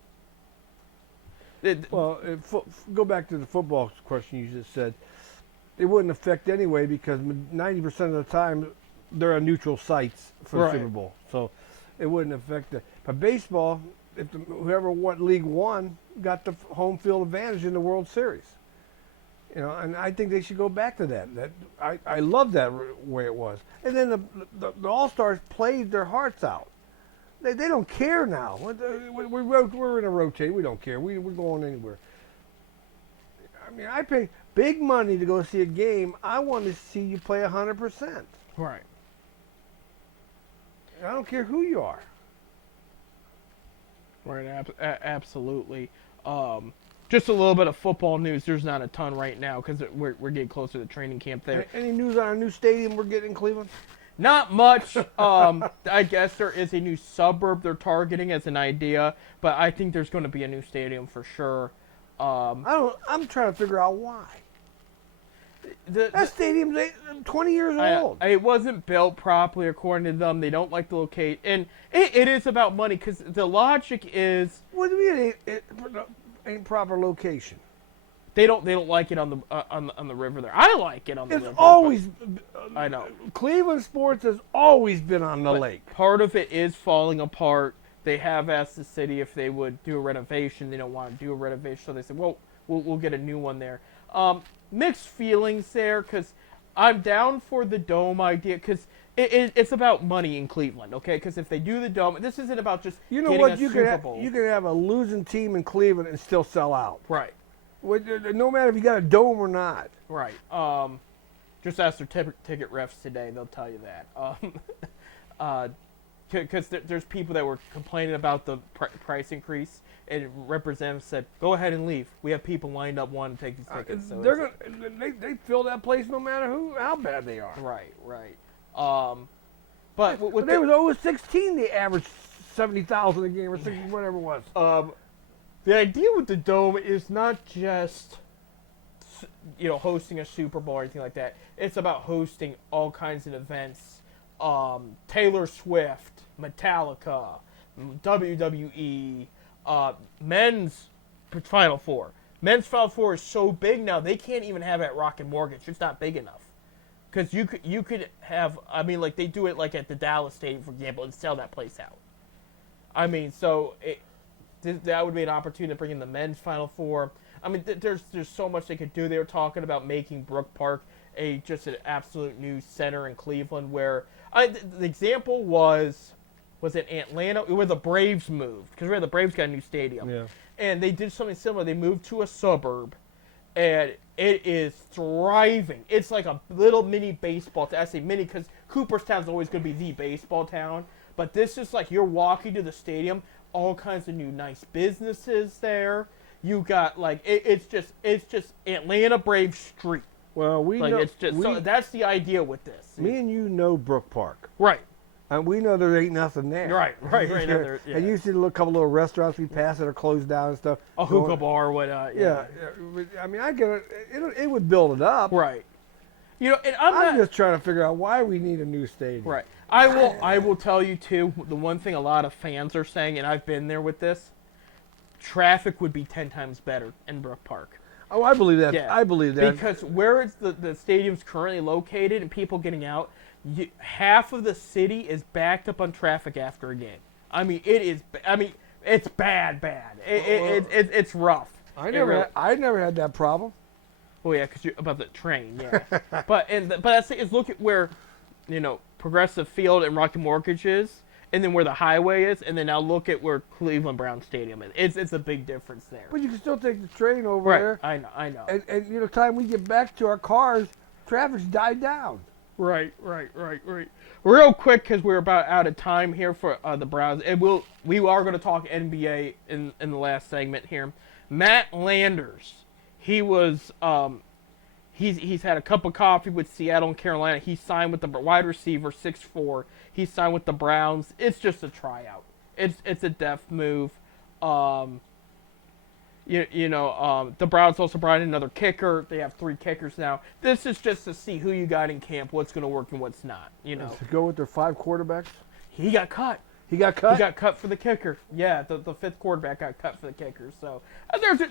back to the football question you just said. It wouldn't affect anyway because 90% of the time they're on neutral sites for the Super Bowl, so it wouldn't affect it. But baseball, if whoever league won got the home field advantage in the World Series. You know, and I think they should go back to that. I love that way it was. And then the All-Stars played their hearts out. They don't care now. We're in a rotate. We don't care. We're going anywhere. I mean, I pay big money to go see a game. I want to see you play 100%. Right. I don't care who you are. Right. Absolutely. Just a little bit of football news. There's not a ton right now because we're getting closer to training camp there. Any news on our new stadium we're getting in Cleveland? Not much. I guess there is a new suburb they're targeting as an idea, but I think there's going to be a new stadium for sure. I'm trying to figure out why. That stadium's 20 years old. It wasn't built properly according to them. They don't like the locate, and it is about money because the logic is. What do you mean? Ain't proper location. They don't like it on the river there. I like it on the river. It's always. I know. Cleveland sports has always been on the lake. Part of it is falling apart. They have asked the city if they would do a renovation. They don't want to do a renovation, so they said, "Well, we'll get a new one there." Mixed feelings there because I'm down for the dome idea because it's about money in Cleveland, okay? Because if they do the dome, this isn't about just getting a Super Bowl. You can have a losing team in Cleveland and still sell out. Right. No matter if you got a dome or not. Right. Just ask their ticket refs today; they'll tell you that. because there's people that were complaining about the price increase, and representatives said, "Go ahead and leave. We have people lined up wanting to take these tickets." So they fill that place no matter how bad they are. right. But with they was 16. They averaged 70,000 a game or 60, whatever it was. The idea with the Dome is not just hosting a Super Bowl or anything like that. It's about hosting all kinds of events. Taylor Swift, Metallica, WWE, men's Final Four. Men's Final Four is so big now they can't even have it at Rocket Mortgage. It's not big enough. Because you could have, I mean, like they do it like at the Dallas Stadium, for example, and sell that place out. I mean, so that would be an opportunity to bring in the men's Final Four. I mean, there's so much they could do. They were talking about making Brook Park just an absolute new center in Cleveland. Where the example was it Atlanta, where the Braves moved, because the Braves got a new stadium, and they did something similar. They moved to a suburb, and it is thriving. It's like a little mini baseball town. I say mini because Cooperstown's always going to be the baseball town, but this is like you're walking to the stadium, all kinds of new nice businesses there. You got like it's just Atlanta Braves Street. Well, so that's the idea with this. Me and you know Brook Park, right? And we know there ain't nothing there. Right. And you see a couple little restaurants we pass that are closed down and stuff. A hookah bar, what? Yeah. I mean, I get it. It would build it up. Right. And I'm just trying to figure out why we need a new stadium. Right. I will tell you too. The one thing a lot of fans are saying, and I've been there with this, traffic would be 10 times better in Brook Park. Oh, I believe that. Yeah. I believe that. Because where it's the stadium's currently located and people getting out, half of the city is backed up on traffic after a game. I mean, it's bad. It's rough. I never had that problem. Oh yeah, because you're about the train, yeah. but that's it. Is look at where, Progressive Field and Rocket Mortgage is, and then where the highway is, and then now look at where Cleveland Brown Stadium is. It's a big difference there. But you can still take the train over there. I know. And time we get back to our cars, traffic's died down. Right. Real quick, because we're about out of time here for the Browns, and we are going to talk NBA in the last segment here. Matt Landers, he was he's had a cup of coffee with Seattle and Carolina. He signed with the wide receiver 6'4". He signed with the Browns. It's just a tryout. It's a depth move. The Browns also brought in another kicker. They have 3 kickers now. This is just to see who you got in camp, what's going to work and what's not. To go with their 5 quarterbacks. He got cut. He got cut. He got cut for the kicker. Yeah, the 5th quarterback got cut for the kicker. So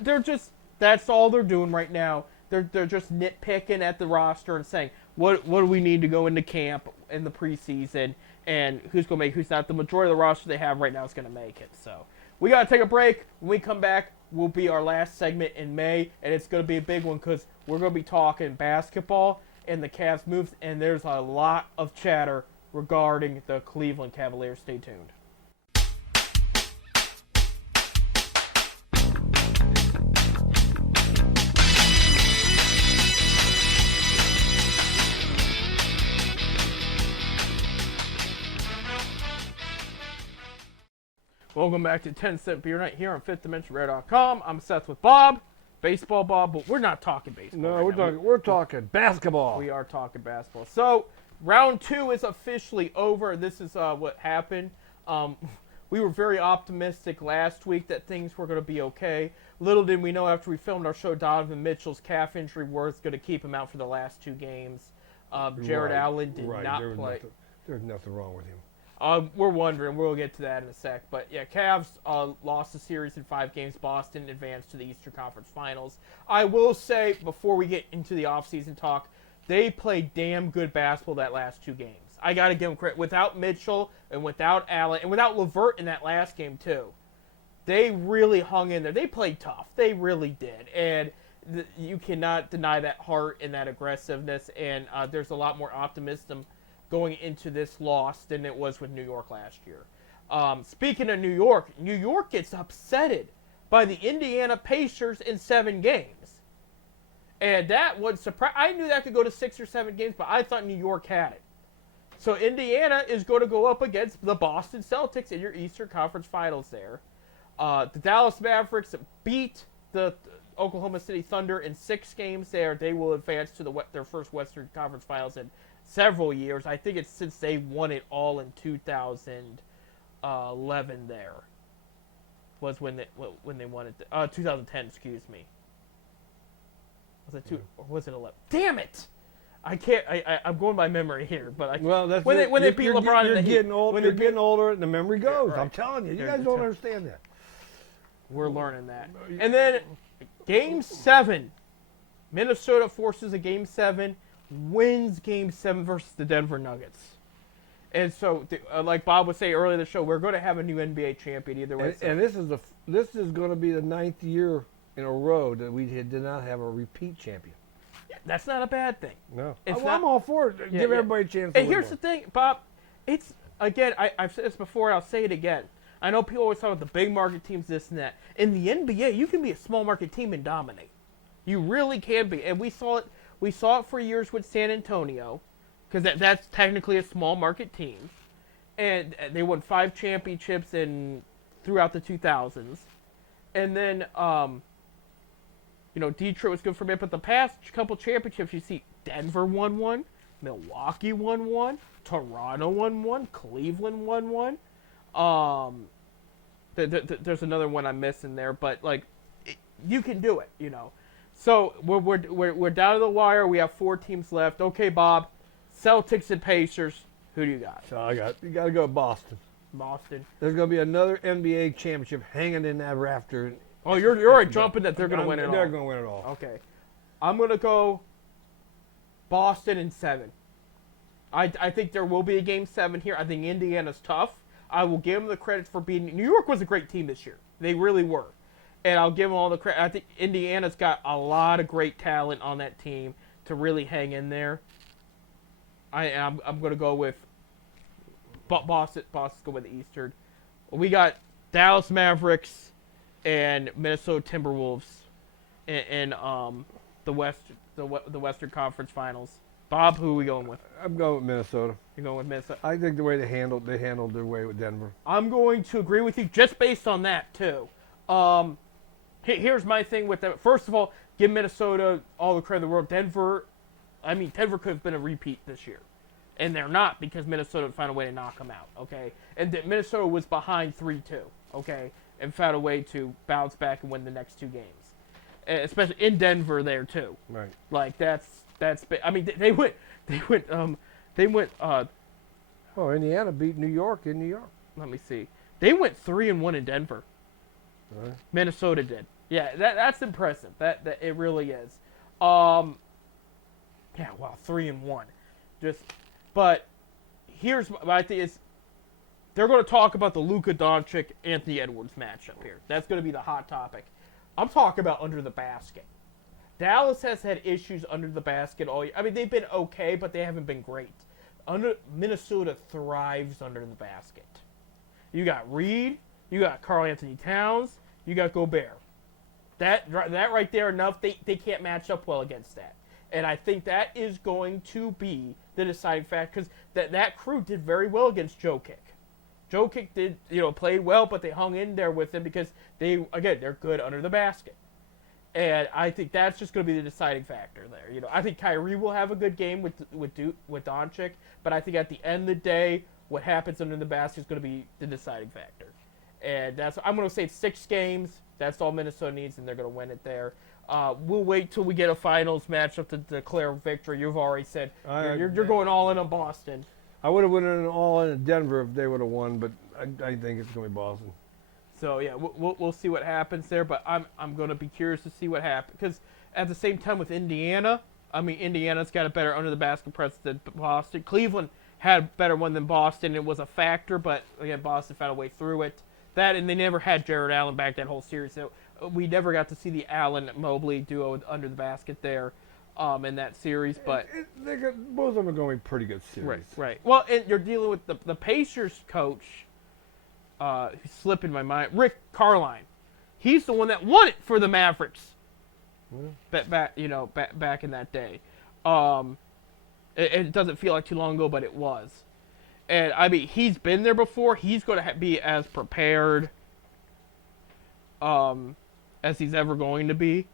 they're just that's all they're doing right now. They're just nitpicking at the roster and saying what do we need to go into camp in the preseason and who's going to make, who's not. The majority of the roster they have right now is going to make it. So we got to take a break. When we come back, will be our last segment in May, and it's going to be a big one because we're going to be talking basketball and the Cavs moves, and there's a lot of chatter regarding the Cleveland Cavaliers. Stay tuned. Welcome back to 10 Cent Beer Night here on FifthDimensionRare.com. I'm Seth with Bob, Baseball Bob, but we're not talking baseball. No, we're talking basketball. We are talking basketball. So, round 2 is officially over. This is what happened. We were very optimistic last week that things were going to be okay. Little did we know after we filmed our show, Donovan Mitchell's calf injury was going to keep him out for the last 2 games. Jared Allen did not play. There's nothing wrong with him. We're wondering. We'll get to that in a sec. But, yeah, Cavs lost the series in 5 games. Boston advanced to the Eastern Conference Finals. I will say, before we get into the offseason talk, they played damn good basketball that last 2 games. I got to give them credit. Without Mitchell and without Allen and without LeVert in that last game, too, they really hung in there. They played tough. They really did. And you cannot deny that heart and that aggressiveness. And there's a lot more optimism going into this loss than it was with New York last year. Speaking of New York gets upsetted by the Indiana Pacers in 7 games. And that would surprise. I knew that could go to 6 or 7 games, but I thought New York had it. So Indiana is going to go up against the Boston Celtics in your Eastern Conference Finals there. The Dallas Mavericks beat the Oklahoma City Thunder in 6 games there. They will advance to their first Western Conference Finals in several years. I think it's since they won it all in 2011 there. Was when they won it. 2010, excuse me. Was it 2 or was it 11? Damn it! I can't. I'm going by memory here, but that's when they beat LeBron. You're getting old. You're getting older, and the memory goes. right. I'm telling you, you guys don't understand that. We're learning that. And then Game 7, Minnesota forces a Game 7, wins Game 7 versus the Denver Nuggets. And so, like Bob was saying earlier in the show, we're going to have a new NBA champion either way. And this is going to be the 9th year in a row that we did not have a repeat champion. Yeah, that's not a bad thing. No, It's I'm all for it. Give everybody a chance. And here's the thing, Bob. It's again. I've said this before. And I'll say it again. I know people always talk about the big market teams, this and that. In the NBA, you can be a small market team and dominate. You really can be, and we saw it. We saw it for years with San Antonio, because that's technically a small market team, and they won 5 championships throughout the 2000s, and then Detroit was good for a minute, but the past couple championships you see, Denver won 1, Milwaukee won 1, Toronto won 1, Cleveland won 1. There's another one I'm missing there, but you can do it, So we're down to the wire. We have 4 teams left. Okay, Bob, Celtics and Pacers. Who do you got? So you got to go Boston. Boston. There's going to be another NBA championship hanging in that rafter. Oh, you're already jumping that they're going to win it all. They're going to win it all. Okay, I'm going to go Boston in 7. I think there will be a Game 7 here. I think Indiana's tough. I will give them the credit for being. New York was a great team this year. They really were. And I'll give them all the credit. I think Indiana's got a lot of great talent on that team to really hang in there. I'm going to go with Boston. Boston's going with the Eastern. We got Dallas Mavericks and Minnesota Timberwolves in the Western Conference Finals. Bob, who are we going with? I'm going with Minnesota. You're going with Minnesota. I think the way they handled their way with Denver. I'm going to agree with you just based on that too. Here's my thing with them. First of all, give Minnesota all the credit in the world. Denver could have been a repeat this year. And they're not because Minnesota found a way to knock them out, okay? And Minnesota was behind 3-2, okay? And found a way to bounce back and win the next 2 games. Especially in Denver there too. Right. Like that's I mean they went Indiana beat New York in New York. Let me see. They went 3-1 in Denver. Right. Minnesota did. Yeah, that's impressive. That it really is. Yeah, wow, 3-1. But here's what I think is they're going to talk about the Luka Doncic Anthony Edwards matchup here. That's going to be the hot topic. I'm talking about under the basket. Dallas has had issues under the basket all year. I mean, they've been okay, but they haven't been great. Minnesota thrives under the basket. You got Reed, you got Karl Anthony Towns, you got Gobert. That right there enough, they can't match up well against that. And I think that is going to be the deciding factor because that crew did very well against Jokic. Jokic did, played well, but they hung in there with him because they're good under the basket. And I think that's just going to be the deciding factor there. I think Kyrie will have a good game with Doncic, but I think at the end of the day, what happens under the basket is going to be the deciding factor. And I'm going to say 6 games. That's all Minnesota needs, and they're going to win it there. We'll wait till we get a finals matchup to declare victory. You've already said you're going all in on Boston. I would have went all in Denver if they would have won, but I think it's going to be Boston. So yeah, we'll see what happens there, but I'm going to be curious to see what happens because at the same time with Indiana, Indiana's got a better under the basket presence than Boston. Cleveland had a better one than Boston. It was a factor, but again, Boston found a way through it. That and they never had Jared Allen back that whole series, so we never got to see the Allen-Mobley duo under the basket there in that series. But both of them are going pretty good series. Right. Well, and you're dealing with the Pacers coach. Who's slipping my mind, Rick Carlisle. He's the one that won it for the Mavericks. Back in that day. It doesn't feel like too long ago, but it was. And I mean, he's been there before. He's going to be as prepared as he's ever going to be.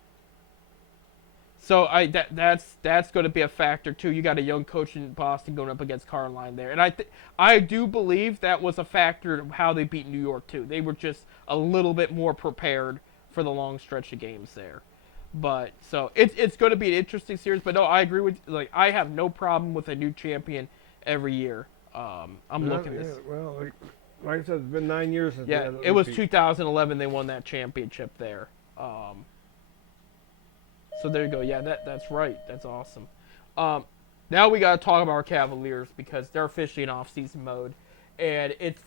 So that's going to be a factor too. You got a young coach in Boston going up against Carline there, and I do believe that was a factor of how they beat New York too. They were just a little bit more prepared for the long stretch of games there. But so it's going to be an interesting series. But no, I agree with I have no problem with a new champion every year. I'm looking this. Well, like I said, it's been 9 years since. Yeah, it was 2011 they won that championship there. So there you go. Yeah, that's right. That's awesome. Now we got to talk about our Cavaliers because they're officially in off-season mode, and it's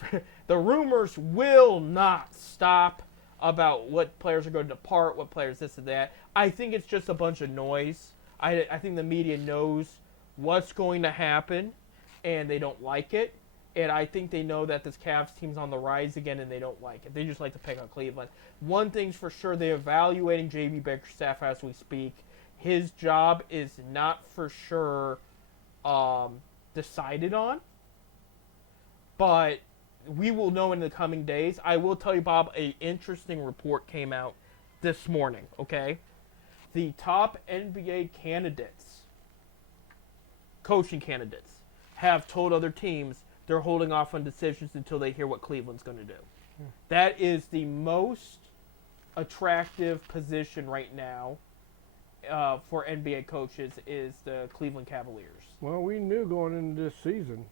the rumors will not stop about what players are going to depart, what players this and that. I think it's just a bunch of noise. I think the media knows what's going to happen, and they don't like it. And I think they know that this Cavs team's on the rise again, and they don't like it. They just like to pick on Cleveland. One thing's for sure, they're evaluating J.B. Bickerstaff as we speak. His job is not for sure decided on, but we will know in the coming days. I will tell you, Bob, an interesting report came out this morning, okay? The top NBA candidates, coaching candidates, have told other teams they're holding off on decisions until they hear what Cleveland's going to do. That is the most attractive position right now for NBA coaches is the Cleveland Cavaliers. Well, we knew going into this season,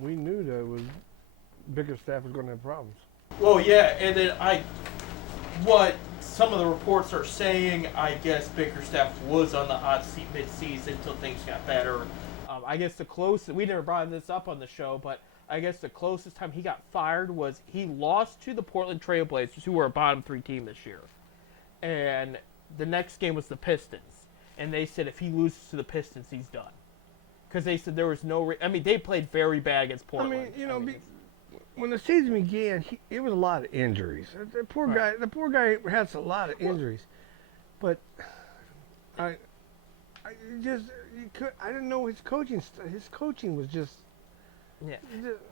we knew that Bickerstaff was going to have problems. Well, yeah, and then what some of the reports are saying, I guess Bickerstaff was on the hot seat mid-season until things got better. I guess the closest, we never brought this up on the show, but I guess the closest time he got fired was he lost to the Portland Trail Blazers, who were a bottom 3 team this year. And the next game was the Pistons. And they said if he loses to the Pistons, he's done. Because they said there was no they played very bad against Portland. When the season began, it was a lot of injuries. The poor guy had a lot of injuries. But I didn't know his coaching. His coaching was just. Yeah,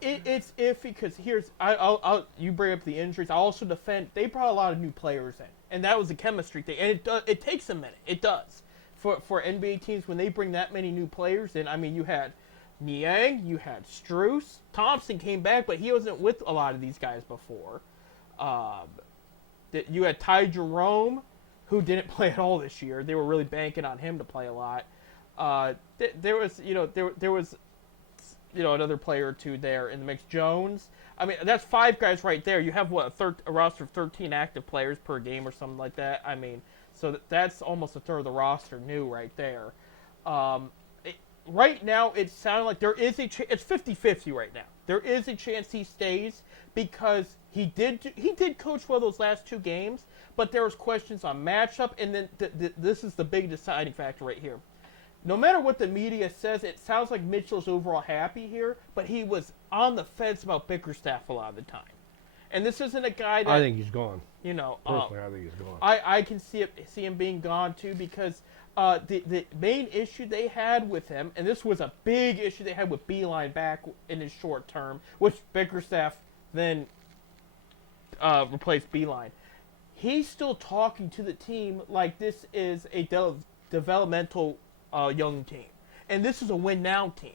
it's iffy because I'll you bring up the injuries. I also defend they brought a lot of new players in, and that was a chemistry thing. And it takes a minute. It does for NBA teams when they bring that many new players in. I mean, you had Niang, you had Strus, Thompson came back, but he wasn't with a lot of these guys before. You had Ty Jerome, who didn't play at all this year. They were really banking on him to play a lot. There was another player or two there in the mix. Jones. I mean, that's 5 guys right there. You have a roster of 13 active players per game or something like that. I mean, so that's almost a third of the roster new right there. Right now, it sounded like there is it's 50-50 right now. There is a chance he stays because he did coach well those last 2 games, but there was questions on matchup, and then this is the big deciding factor right here. No matter what the media says, it sounds like Mitchell's overall happy here, but he was on the fence about Bickerstaff a lot of the time. And this isn't a guy that... I think he's gone. Personally, I think he's gone. I can see him being gone, too, because the main issue they had with him, and this was a big issue they had with Beilein back in his short term, which Bickerstaff then replaced Beilein. He's still talking to the team like this is a developmental young team, and this is a win-now team.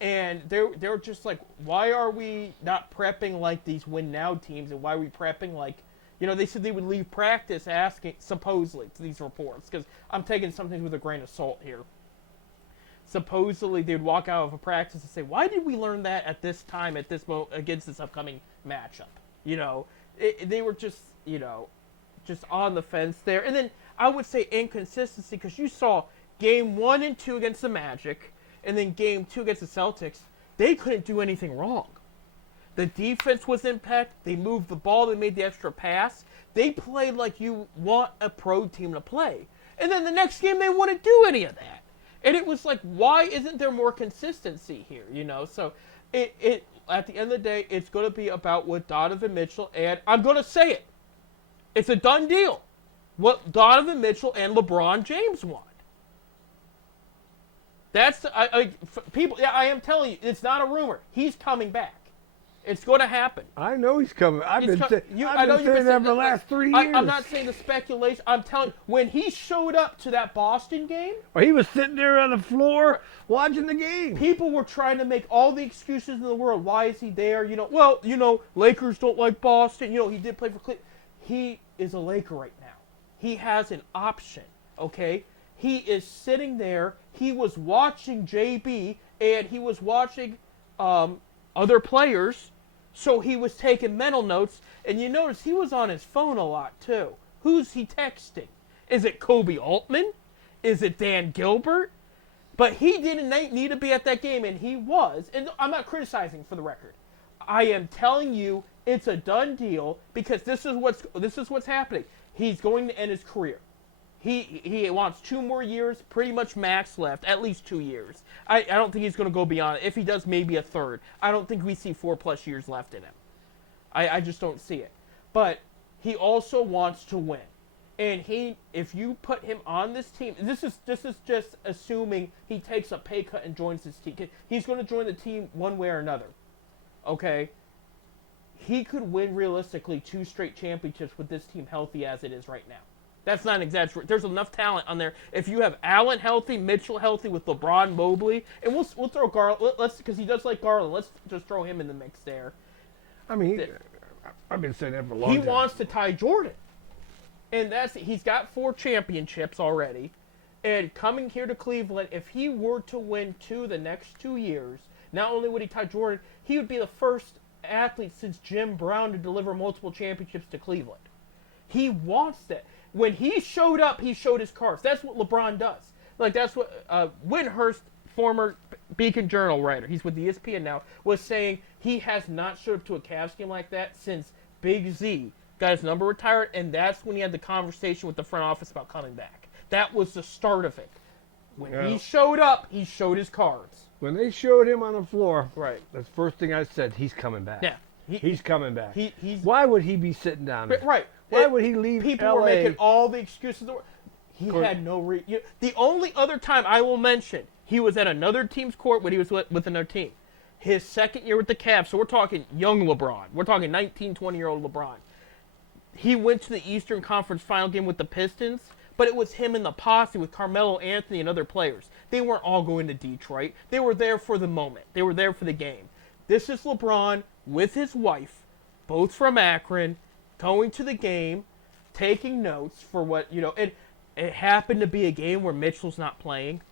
And they're just like, why are we not prepping like these win-now teams, and why are we prepping like, they said they would leave practice asking, supposedly, to these reports, because I'm taking something with a grain of salt here. Supposedly, they would walk out of a practice and say, why did we learn that at this time, at this moment, against this upcoming matchup? They were just, just on the fence there. And then I would say inconsistency, because you saw Game 1 and 2 against the Magic, and then Game 2 against the Celtics, they couldn't do anything wrong. The defense was impact. They moved the ball. They made the extra pass. They played like you want a pro team to play. And then the next game, they wouldn't do any of that. And it was like, why isn't there more consistency here? So it at the end of the day, it's going to be about what Donovan Mitchell, and I'm going to say it. It's a done deal. What Donovan Mitchell and LeBron James want. That's people. Yeah, I am telling you, it's not a rumor. He's coming back. It's going to happen. I know he's coming. I've been saying saying that for the last 3 years. I'm not saying the speculation. I'm telling you, when he showed up to that Boston game, Well, he was sitting there on the floor watching the game. people were trying to make all the excuses in the world. Why is he there? Lakers don't like Boston. He did play for Cleveland. He is a Laker right now. He has an option, okay? He is sitting there. He was watching JB, and he was watching other players, so he was taking mental notes. And you notice he was on his phone a lot, too. Who's he texting? Is it Kobe Altman? Is it Dan Gilbert? But he didn't need to be at that game, and he was. And I'm not criticizing, for the record. I am telling you it's a done deal because this is what's happening. He's going to end his career. He wants 2 more years, pretty much max left, at least 2 years. I don't think he's going to go beyond it. If he does, maybe a third. I don't think we see 4+ years left in him. I just don't see it. But he also wants to win. And if you put him on this team, this is just assuming he takes a pay cut and joins this team. He's going to join the team one way or another. Okay? He could win realistically 2 straight championships with this team healthy as it is right now. That's not an exaggeration. There's enough talent on there. If you have Allen healthy, Mitchell healthy with LeBron, Mobley, and we'll throw Garland. Because he does like Garland. Let's just throw him in the mix there. I mean, I've been saying that for a long time. He wants to tie Jordan, and he's got 4 championships already. And coming here to Cleveland, if he were to win 2 the next 2 years, not only would he tie Jordan, he would be the first athlete since Jim Brown to deliver multiple championships to Cleveland. He wants that. When he showed up, he showed his cards. That's what LeBron does. That's what Windhurst, former Beacon Journal writer, he's with ESPN now, was saying he has not showed up to a Cavs game like that since Big Z got his number retired, and that's when he had the conversation with the front office about coming back. That was the start of it. When he showed up, he showed his cards. When they showed him on the floor, right, that's the first thing I said, he's coming back. Yeah. He's coming back. He's Why would he be sitting down there? Right. Why would he leave People LA? were making all the excuses. He had no reason. The only other time I will mention, he was at another team's court when he was with another team. His second year with the Cavs, so we're talking young LeBron. We're talking 19, 20-year-old LeBron. He went to the Eastern Conference final game with the Pistons, but it was him and the posse with Carmelo Anthony and other players. They weren't all going to Detroit. They were there for the moment. They were there for the game. This is LeBron with his wife, both from Akron, going to the game, taking notes for what, it happened to be a game where Mitchell's not playing.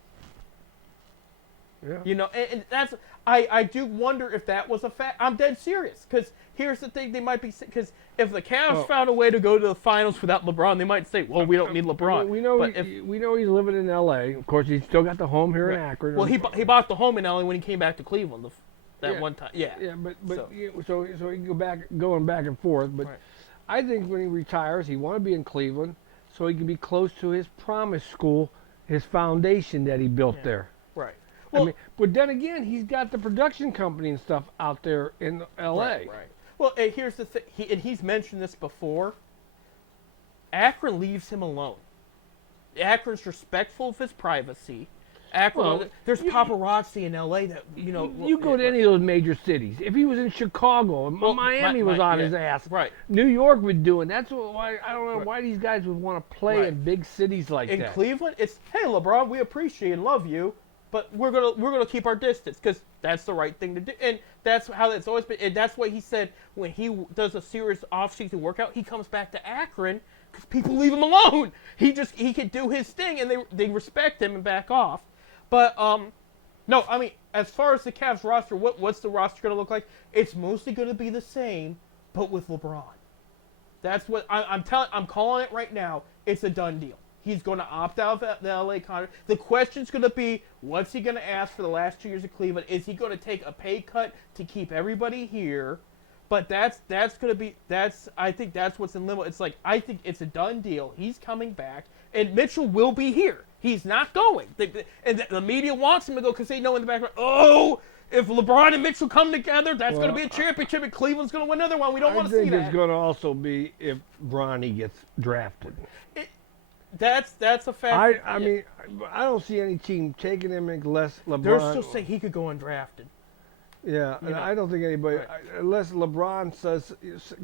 Yeah. And that's, I do wonder if that was a fact. I'm dead serious, because here's the thing, they might be, because if the Cavs found a way to go to the finals without LeBron, they might say, well, we don't need LeBron. We know he's living in L.A. Of course, he's still got the home here in Akron. Well, he bought the home in L.A. when he came back to Cleveland one time. Yeah. Yeah, so he can go going back and forth, but. Right. I think when he retires, he want to be in Cleveland so he can be close to his promise school, his foundation that he built there. Right. Well, but then again, he's got the production company and stuff out there in L.A. Right. Well, here's the thing, he's mentioned this before. Akron leaves him alone. Akron's respectful of his privacy. There's paparazzi in L.A. that, You go to any of those major cities. If he was in Chicago, Miami was on his ass. Right. New York would do it. That's why I don't know why these guys would want to play in big cities like that. In Cleveland, it's, hey, LeBron, we appreciate and love you, but we're gonna keep our distance because that's the right thing to do. And that's how it's always been. And that's what he said when he does a serious off-season workout. He comes back to Akron because people leave him alone. He could do his thing, and they respect him and back off. But, no, I mean, as far as the Cavs roster, what's the roster going to look like? It's mostly going to be the same, but with LeBron. That's what I'm calling it right now. It's a done deal. He's going to opt out of the LA contract. The question's going to be, what's he going to ask for the last 2 years of Cleveland? Is he going to take a pay cut to keep everybody here? But that's going to be, I think that's what's in limbo. It's like, I think it's a done deal. He's coming back, and Mitchell will be here. He's not going. And the media wants him to go because they know in the background, if LeBron and Mitchell come together, that's going to be a championship, and Cleveland's going to win another one. We don't want to see that. I think it's going to also be if Bronny gets drafted. that's a fact. I mean, I don't see any team taking him unless LeBron. They're still saying he could go undrafted. Yeah, and I don't think anybody, Right. unless LeBron says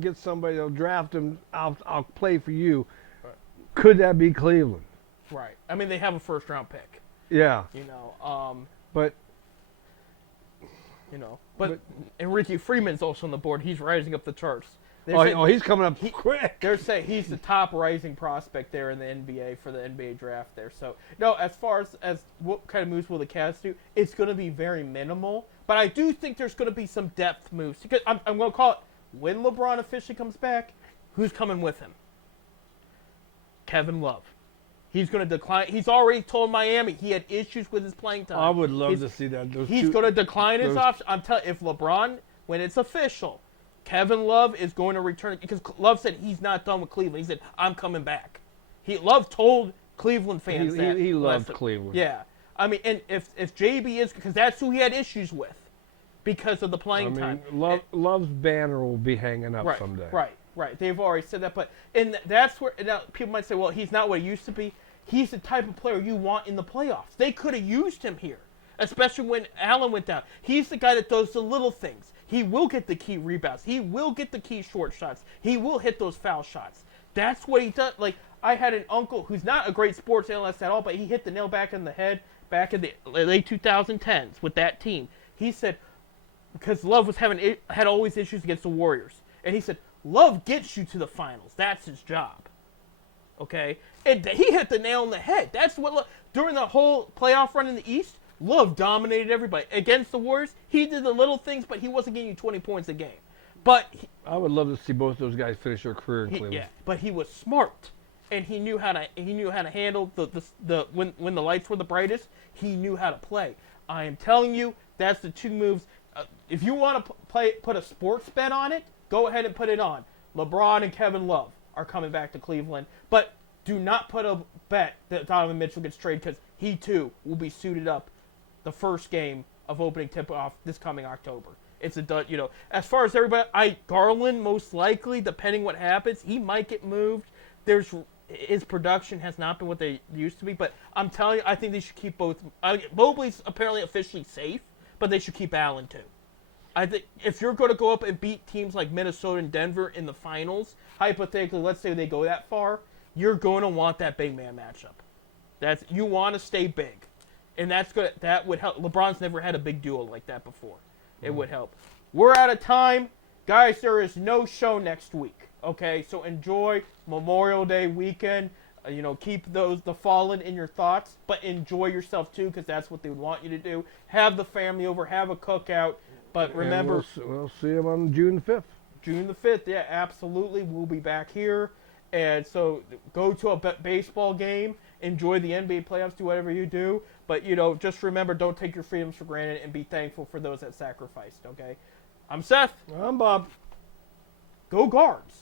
get somebody to draft him, I'll play for you. Right. Could that be Cleveland? Right. I mean, they have a first-round pick. Yeah, You know. but But Enrique Freeman's also on the board. He's rising up the charts. he's coming up quick. They're saying he's the top rising prospect there in the NBA for the NBA draft there. So, no, as far as what kind of moves will the Cavs do, it's going to be very minimal. But I do think there's going to be some depth moves. Because I'm going to call it, when LeBron officially comes back, who's coming with him? Kevin Love. He's going to decline. He's already told Miami he had issues with his playing time. I would love to see that. He's going to decline his option. I'm telling you, if LeBron, when it's official, Kevin Love is going to return, because Love said he's not done with Cleveland. He said, I'm coming back. Love told Cleveland fans that. He loved Cleveland. Yeah. I mean, and if JB is, because that's who he had issues with because of the playing time. Love's banner will be hanging up Right, someday. right. They've already said that. But and that's where now people might say, well, he's not what he used to be. He's the type of player you want in the playoffs. They could have used him here, especially when Allen went down. He's the guy that does the little things. He will get the key rebounds. He will get the key short shots. He will hit those foul shots. That's what he does. Like, I had an uncle who's not a great sports analyst at all, but he hit the nail back in the head back in the late 2010s with that team. He said, because Love had always issues against the Warriors. And he said, Love gets you to the finals. That's his job. Okay? And he hit the nail on the head. That's what during the whole playoff run in the East, Love dominated everybody. Against the Warriors, he did the little things, but he wasn't getting you 20 points a game. But I would love to see both those guys finish their career in Cleveland. Yeah, but he was smart, and he knew how to handle the when the lights were the brightest. He knew how to play. I am telling you, that's the two moves. If you want to put a sports bet on it, go ahead and put it on. LeBron and Kevin Love are coming back to Cleveland, but do not put a bet that Donovan Mitchell gets traded, because he too will be suited up the first game of opening tip-off this coming October. It's as far as everybody, Garland most likely, depending what happens, he might get moved. His production has not been what they used to be, but I'm telling you, I think they should keep both. Mobley's apparently officially safe, but they should keep Allen too. I think if you're going to go up and beat teams like Minnesota and Denver in the finals, hypothetically, let's say they go that far, you're going to want that big man matchup. You want to stay big, and that would help. LeBron's never had a big duo like that before. It would help. We're out of time. Guys, there is no show next week. Okay, so enjoy Memorial Day weekend. Keep the fallen in your thoughts, but enjoy yourself too, because that's what they would want you to do. Have the family over, have a cookout, but remember, we'll see them on June 5th. June the 5th, yeah, absolutely. We'll be back here, and so go to a baseball game, enjoy the NBA playoffs, do whatever you do, but just remember, don't take your freedoms for granted, and be thankful for those that sacrificed. Okay, I'm Seth. I'm Bob. Go Guards.